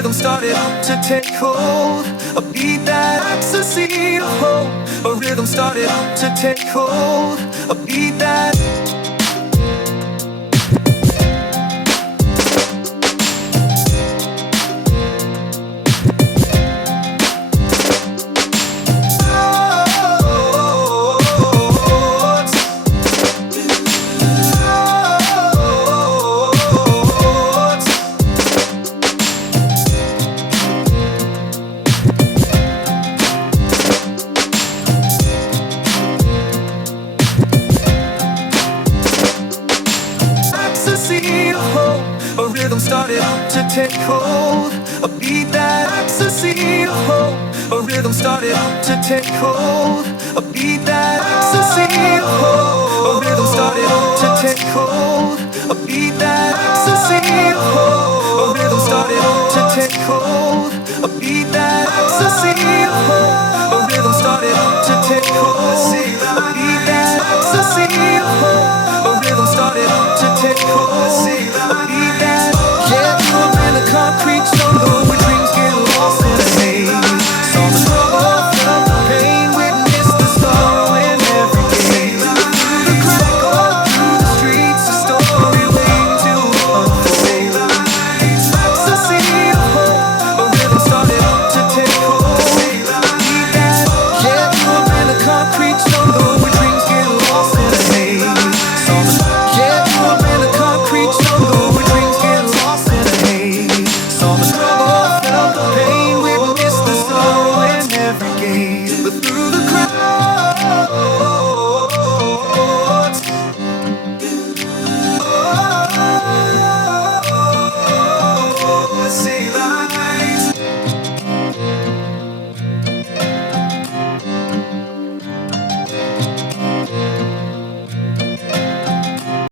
rhythm started to take hold. A beat that ecstasy to hold. A rhythm started to take hold. A beat that a rhythm started to take hold. A beat that ecstasy to hold. A rhythm started to take hold. A beat that ecstasy to hold. A rhythm started to take hold. A beat that ecstasy to hold. A rhythm started to take hold. A beat that ecstasy to hold. A rhythm started to take hold. A beat that ecstasy to hold. A rhythm started to take hold. A beat